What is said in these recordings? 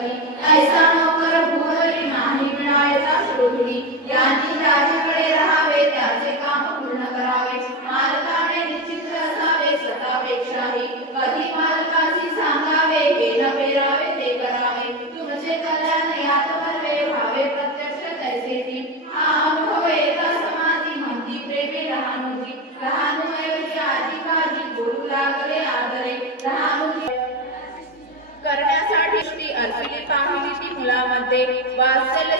करी ऐसा नोकर भूलही नाही मिळायचा शोधुनी यांनी ती मुलामध्ये वात्सल्य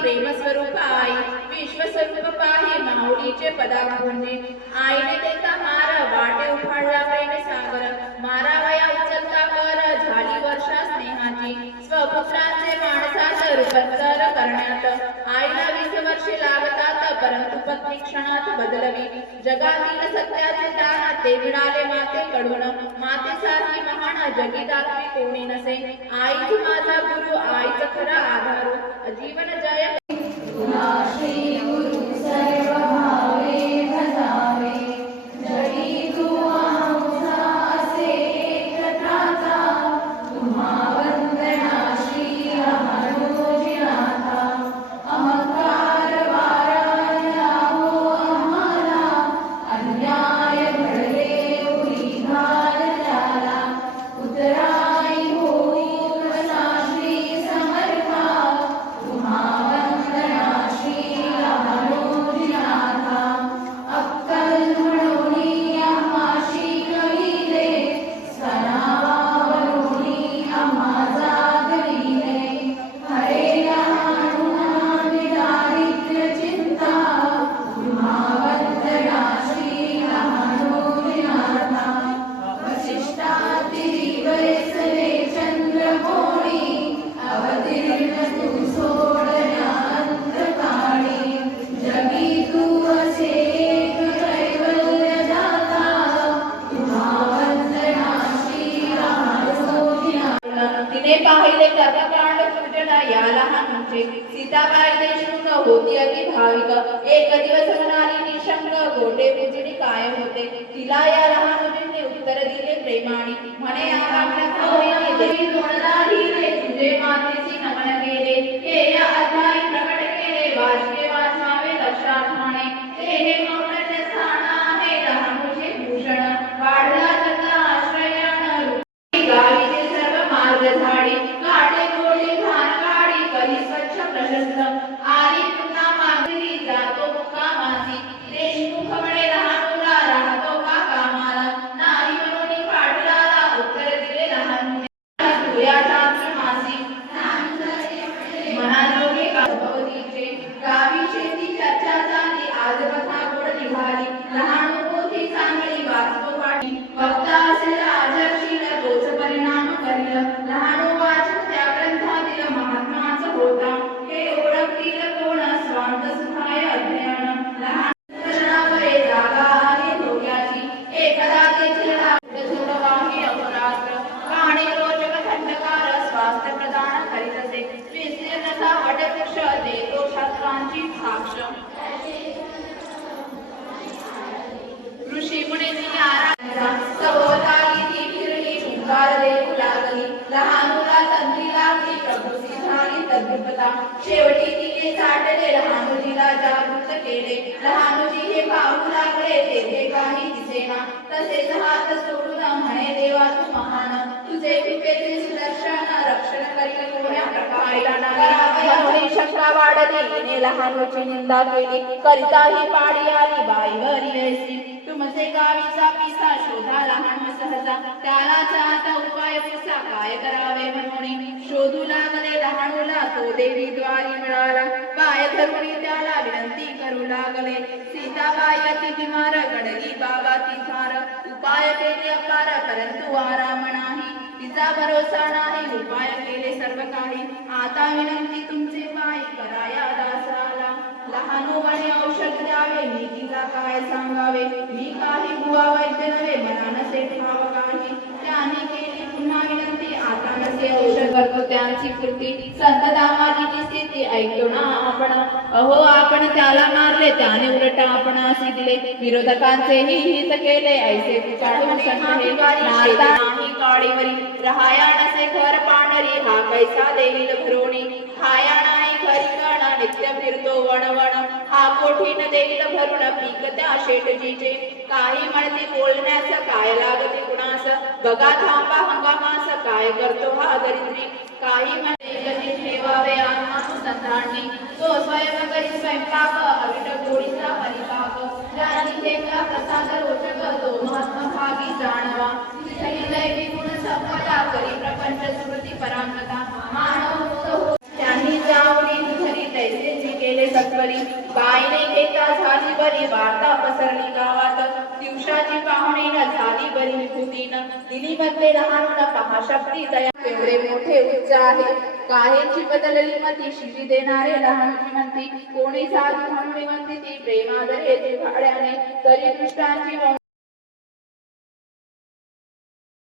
प्रेम स्वरूप आई विश्वस्वरूप पाहि माऊलीचे पदाभूने आईने देता मार वाटे उफाडला प्रेम सागर. मारावया उचलता कर झाली वर्षा स्नेहाची. स्वपुत्रांचे माणसात रूपांतर करण्यात. आईला वीस वर्षे लागतात परंतु पत्नी क्षणात बदलवी. जगातील सत्याचे दान ते मिळाले माते कडून माते महान कोणी नसे. आईच माझा गुरु आईच खरा आधार. जीवन जय तिने पाहिले कर्मकांड पूजन या लहानचे. सीताबाई देशमुख होती अति भाविक. एक दिवस म्हणाली निशंक गोटे पूजनी काय होते. तिला या लहान मुलीने उत्तर दिले प्रेमाने. म्हणे आराम हुंकार देऊ लागली लहान मुला तंत्री लागली प्रभूची झाली तद्रुपता. शेवटी तिने चाटले लहानुजीला जागृत केले. लहानुजी हे पाहू लागले तेथे काही दिसेना. तसेच हात सोडून म्हणे देवा तू महान. तुझे पितेचे सुदर्शन रक्षण करील कोण्या प्रकारे म्हणून शंका वाढली. तिने लहानूची निंदा केली. करिता ही पाडी आली. बाईवरी ऐसी तुमचे गावीचा पिसा शोधा लहान सहजा त्याला आता उपाय पुसा. काय करावे म्हणून? शोधू लागले लहानूला तो देवी द्वारी मिळाला. पाय धरुणी त्याला विनंती करू लागले. सीताबाई अति बिमार गडली बाबा ती फार. उपाय केले अपार परंतु आराम नाही. तिचा भरोसा नाही उपाय केले सर्व काही. आता विनंती तुमचे पाय कराया दासा. लहानो म्हणे औषध द्यावे मी तिला काय सांगावे? मी काही बुवा वैद्य नव्हे मला नसे ठाव काही. त्याने केली पुन्हा विनंती आता नसे औषध करतो त्यांची पूर्ती संत दामाजीची स्थिती ऐकतो ना आपण. अहो आपण त्याला मारले त्याने उलट आपण असे दिले विरोधकांचेही हित केले ऐसे हे काळीवरी. रहाया नसे घर पांढरी हा पैसा देईल कण नित्य फिरतो वणवण हा कोठीन देईल भरून पीक त्या शेटजीचे. काही म्हणते बोलण्यास काय लागते कुणास? बघा थांबा हंगामास काय करतो हा दरिद्री. काही म्हणते गती ठेवावे अनुसंधानी तो स्वयं करी स्वयंपाक अविट गोळीचा परिपाक. ज्यानी ठेवला प्रसाद बाईने घेता झाली बरी वार्ता पसरली गावात. दिवसाची पाहुणे न झाली बरी विभूतीन. दिली मध्ये लहान पहा शक्ती दया. एवढे मोठे उच्च आहे. काहींची बदलली मती शिजी देणारे लहानची म्हणती कोणी साधी म्हणून म्हणती ती प्रेमादरे भाड्याने. तरी दृष्टांची